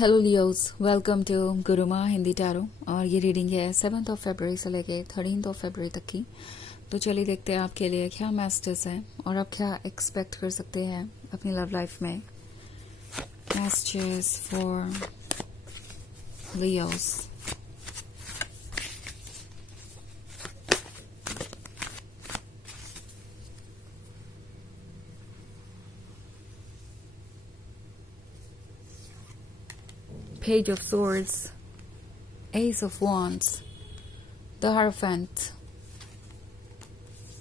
Hello leos, welcome to Guruma Hindi tarot. और ये reading है 7 फरवरी से लेके 13 फरवरी तक की। तो चलिए देखते हैं आपके लिए क्या मैसेजेस हैं और आप क्या एक्सपेक्ट कर सकते हैं अपनी लव लाइफ में। Messages for Leos. Page of Swords, Ace of Wands, the Hierophant,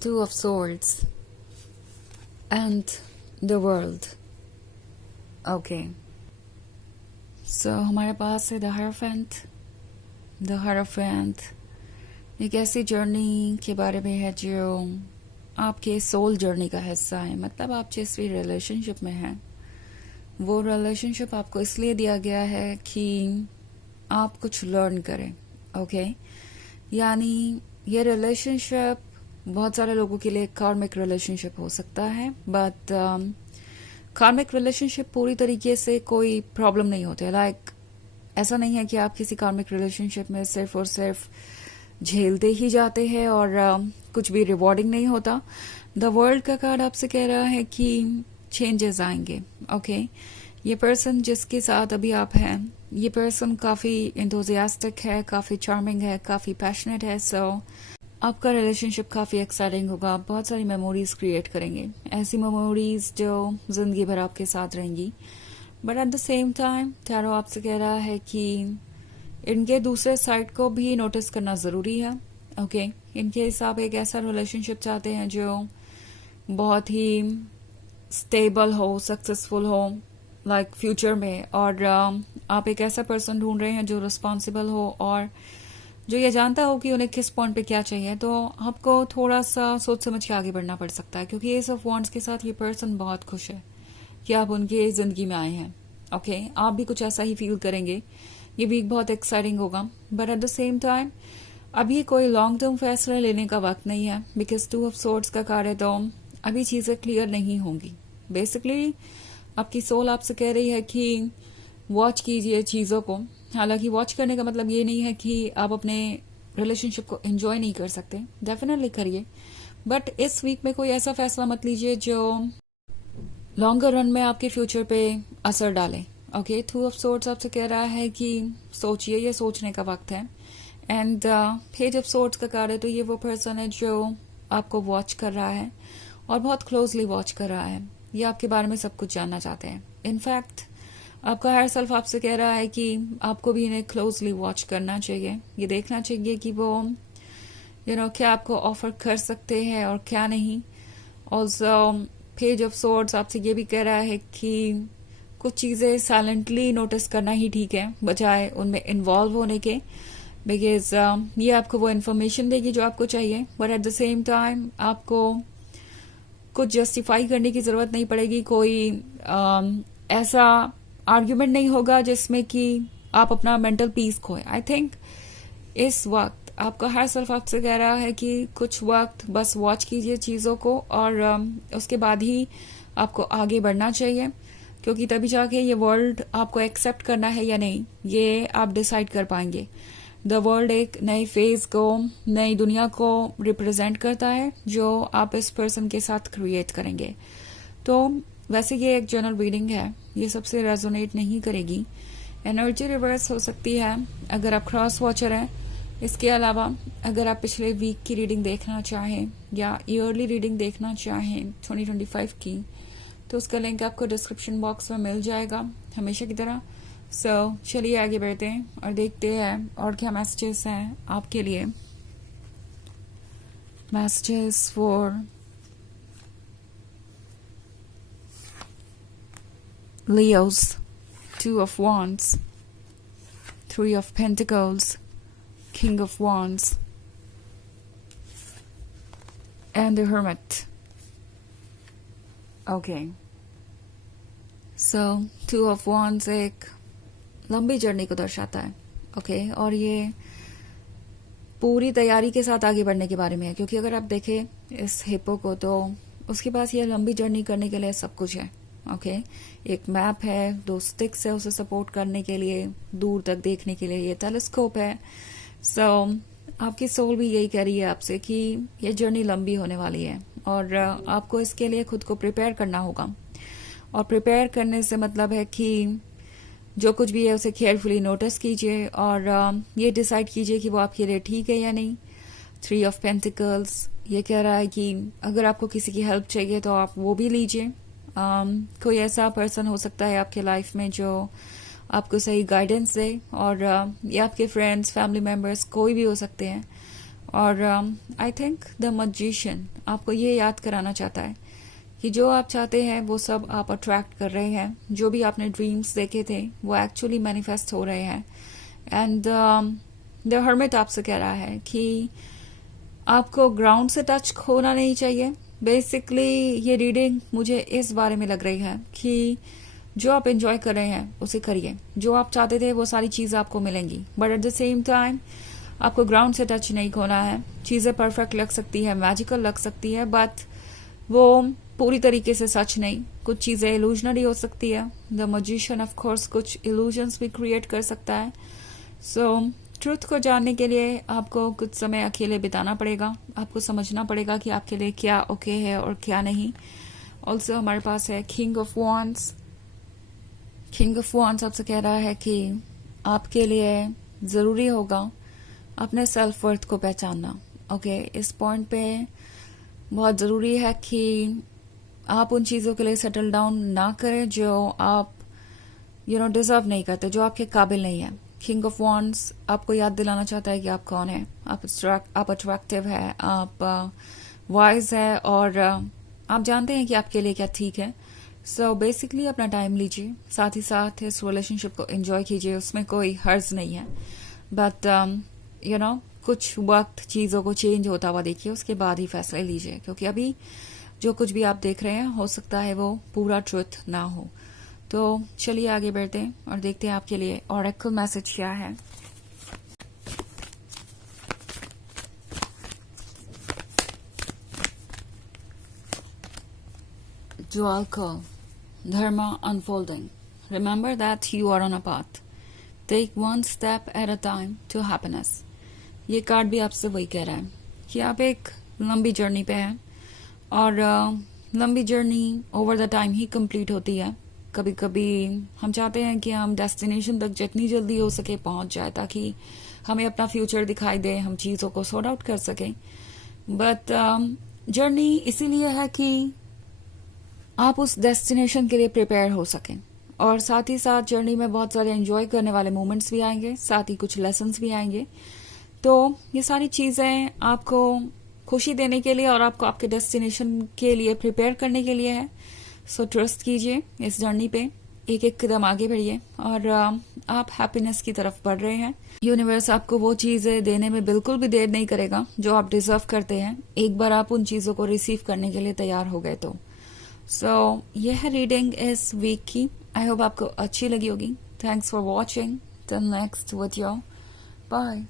Two of Swords, and the World. Okay. So हमारे पास है the Hierophant. The Hierophant एक ऐसी जर्नी के बारे में है जो आपके सोल जर्नी का हिस्सा है। मतलब आप जिस भी रिलेशनशिप में हैं वो रिलेशनशिप आपको इसलिए दिया गया है कि आप कुछ लर्न करें। ओके, यानी ये रिलेशनशिप बहुत सारे लोगों के लिए कार्मिक रिलेशनशिप हो सकता है, बट कार्मिक रिलेशनशिप पूरी तरीके से कोई प्रॉब्लम नहीं होते। लाइक ऐसा नहीं है कि आप किसी कार्मिक रिलेशनशिप में सिर्फ और सिर्फ झेलते ही जाते हैं और कुछ भी रिवॉर्डिंग नहीं होता। द वर्ल्ड का कार्ड आपसे कह रहा है कि चेंजेस आएंगे। ओके, ये पर्सन जिसके साथ अभी आप हैं, ये पर्सन काफी एंथुसियास्टिक है, काफी चार्मिंग है, काफी पैशनेट है। सो आपका रिलेशनशिप काफी एक्साइटिंग होगा। आप बहुत सारी मेमोरीज क्रिएट करेंगे, ऐसी मेमोरीज जो जिंदगी भर आपके साथ रहेंगी। But at the same time tarot आपसे कह रहा है कि इनके दूसरे साइड को भी नोटिस करना जरूरी है। ओके, इनके हिसाब एक ऐसा रिलेशनशिप चाहते हैं जो बहुत ही स्टेबल हो, सक्सेसफुल हो लाइक फ्यूचर में। और आप एक ऐसा पर्सन ढूंढ रहे हैं जो रिस्पॉन्सिबल हो और जो ये जानता हो कि उन्हें किस पॉइंट पे क्या चाहिए। तो आपको थोड़ा सा सोच समझ के आगे बढ़ना पड़ सकता है, क्योंकि एस ऑफ वॉन्ड्स के साथ ये पर्सन बहुत खुश है कि आप उनके जिंदगी में आए हैं। ओके, आप भी कुछ ऐसा ही फील करेंगे। ये वीक बहुत एक्साइटिंग होगा, but at the same time अभी कोई लॉन्ग टर्म फैसला लेने का वक्त नहीं है, बिकॉज टू ऑफ सोर्ड्स का कार्ड है। तो अभी चीजें क्लियर नहीं होंगी। बेसिकली आपकी सोल आपसे कह रही है कि वॉच कीजिए चीजों को। हालांकि वॉच करने का मतलब ये नहीं है कि आप अपने रिलेशनशिप को एंजॉय नहीं कर सकते, डेफिनेटली करिए, बट इस वीक में कोई ऐसा फैसला मत लीजिए जो लॉन्गर रन में आपके फ्यूचर पे असर डाले। ओके, टू ऑफ सोर्ड्स आपसे कह रहा है कि सोचिए, ये सोचने का वक्त है। एंड पेज ऑफ सोर्ड्स का कार्ड है, तो ये वो पर्सन है जो आपको वॉच कर रहा है और बहुत क्लोजली वॉच कर रहा है। ये आपके बारे में सब कुछ जानना चाहते हैं। इनफैक्ट आपका हायर सेल्फ आपसे कह रहा है कि आपको भी इन्हें क्लोजली वॉच करना चाहिए। ये देखना चाहिए कि वो क्या आपको ऑफर कर सकते हैं और क्या नहीं। ऑल्सो पेज ऑफ सोर्ड्स आपसे ये भी कह रहा है कि कुछ चीजें साइलेंटली नोटिस करना ही ठीक है, बजाय उनमें इन्वॉल्व होने के। बिकॉज ये आपको वो इन्फॉर्मेशन देगी जो आपको चाहिए, but at the same time आपको कुछ जस्टिफाई करने की जरूरत नहीं पड़ेगी। कोई ऐसा आर्ग्यूमेंट नहीं होगा जिसमें कि आप अपना मेंटल पीस खोए। आई थिंक इस वक्त आपका हर सेल्फ आपसे कह रहा है कि कुछ वक्त बस वॉच कीजिए चीजों को और उसके बाद ही आपको आगे बढ़ना चाहिए, क्योंकि तभी जाके ये वर्ल्ड आपको एक्सेप्ट करना है या नहीं ये आप डिसाइड कर पाएंगे। द वर्ल्ड एक नए फेज को, नई दुनिया को रिप्रेजेंट करता है जो आप इस पर्सन के साथ क्रिएट करेंगे। तो वैसे ये एक जनरल रीडिंग है, ये सबसे रेजोनेट नहीं करेगी। एनर्जी रिवर्स हो सकती है अगर आप क्रॉस वॉचर हैं। इसके अलावा अगर आप पिछले वीक की रीडिंग देखना चाहें या ईयरली रीडिंग देखना चाहें 2025 की, तो उसका लिंक आपको डिस्क्रिप्शन बॉक्स में मिल जाएगा हमेशा की तरह। सो चलिए आगे बढ़ते हैं और देखते हैं और क्या मैसेजेस हैं आपके लिए। Messages for Leos, Two of Wands, Three of Pentacles, King of Wands, and the Hermit. Okay. So, Two of Wands एक लंबी जर्नी को दर्शाता है। ओके, और ये पूरी तैयारी के साथ आगे बढ़ने के बारे में है, क्योंकि अगर आप देखें इस हिप्पो को तो उसके पास ये लंबी जर्नी करने के लिए सब कुछ है। ओके। एक मैप है, 2 स्टिक्स है उसे सपोर्ट करने के लिए, दूर तक देखने के लिए ये टेलीस्कोप है। सो आपकी सोल भी यही कह रही है आपसे कि ये जर्नी लंबी होने वाली है और आपको इसके लिए खुद को प्रिपेयर करना होगा। और प्रिपेयर करने से मतलब है कि जो कुछ भी है उसे केयरफुली नोटिस कीजिए और ये डिसाइड कीजिए कि वो आपके लिए ठीक है या नहीं। 3 ऑफ पेंटिकल्स ये कह रहा है कि अगर आपको किसी की हेल्प चाहिए तो आप वो भी लीजिए। कोई ऐसा पर्सन हो सकता है आपके लाइफ में जो आपको सही गाइडेंस दे, और ये आपके फ्रेंड्स, फैमिली मेंबर्स कोई भी हो सकते हैं। और आई थिंक द मैजिशियन आपको ये याद कराना चाहता है कि जो आप चाहते हैं वो सब आप अट्रैक्ट कर रहे हैं। जो भी आपने ड्रीम्स देखे थे वो एक्चुअली मैनिफेस्ट हो रहे हैं। एंड द हर्मिट आपसे कह रहा है कि आपको ग्राउंड से टच होना नहीं चाहिए। बेसिकली ये रीडिंग मुझे इस बारे में लग रही है कि जो आप एंजॉय कर रहे हैं उसे करिए। जो आप चाहते थे वो सारी चीजें आपको मिलेंगी, but at the same time आपको ग्राउंड से टच नहीं खोना है। चीजें परफेक्ट लग सकती है, मैजिकल लग सकती है, बट वो पूरी तरीके से सच नहीं। कुछ चीजें इल्यूजनरी हो सकती है। द मैजिशियन ऑफ कोर्स कुछ इल्यूजन्स भी क्रिएट कर सकता है। सो ट्रुथ को जानने के लिए आपको कुछ समय अकेले बिताना पड़ेगा। आपको समझना पड़ेगा कि आपके लिए क्या ओके है और क्या नहीं। ऑल्सो हमारे पास है king of wands. King of wands आपसे कह रहा है कि आपके लिए जरूरी होगा अपने सेल्फ वर्थ को पहचानना। ओके, इस पॉइंट पे बहुत जरूरी है कि आप उन चीजों के लिए सेटल डाउन ना करें जो आप डिजर्व नहीं करते, जो आपके काबिल नहीं है। किंग ऑफ वॉन्ड्स आपको याद दिलाना चाहता है कि आप कौन है। आप अट्रैक्टिव है, आप वाइज है, और आप जानते हैं कि आपके लिए क्या ठीक है। सो बेसिकली अपना टाइम लीजिए, साथ ही साथ इस रिलेशनशिप को एंजॉय कीजिए, उसमें कोई हर्ज नहीं है। बट कुछ वक्त चीजों को चेंज होता हुआ देखिए, उसके बाद ही फैसले लीजिए, क्योंकि अभी जो कुछ भी आप देख रहे हैं हो सकता है वो पूरा ट्रुथ ना हो। तो चलिए आगे बढ़ते हैं और देखते हैं आपके लिए ऑरेकल मैसेज क्या है। Dual call, Dharma unfolding. Remember that you are on a path. Take one step at a time to happiness. ये कार्ड भी आपसे वही कह रहा है कि आप एक लंबी जर्नी पे हैं और लंबी journey over the time he complete होती है। कभी कभी हम चाहते हैं कि हम डेस्टिनेशन तक जितनी जल्दी हो सके पहुंच जाए, ताकि हमें अपना फ्यूचर दिखाई दे, हम चीजों को सॉर्ट आउट कर सकें। बट जर्नी इसीलिए है कि आप उस डेस्टिनेशन के लिए प्रिपेयर हो सकें, और साथ ही साथ जर्नी में बहुत सारे एंजॉय करने वाले मोमेंट्स भी आएंगे, साथ ही कुछ लेसन्स भी आएंगे। तो ये सारी चीजें आपको खुशी देने के लिए और आपको आपके डेस्टिनेशन के लिए प्रिपेयर करने के लिए है। सो ट्रस्ट कीजिए इस जर्नी पे, एक एक कदम आगे बढ़िए और आप हैप्पीनेस की तरफ बढ़ रहे हैं। यूनिवर्स आपको वो चीजें देने में बिल्कुल भी देर नहीं करेगा जो आप डिजर्व करते हैं, एक बार आप उन चीजों को रिसीव करने के लिए तैयार हो गए तो। सो यह रीडिंग इस वीक की, आई होप आपको अच्छी लगी होगी। Thanks for watching, till next video, bye.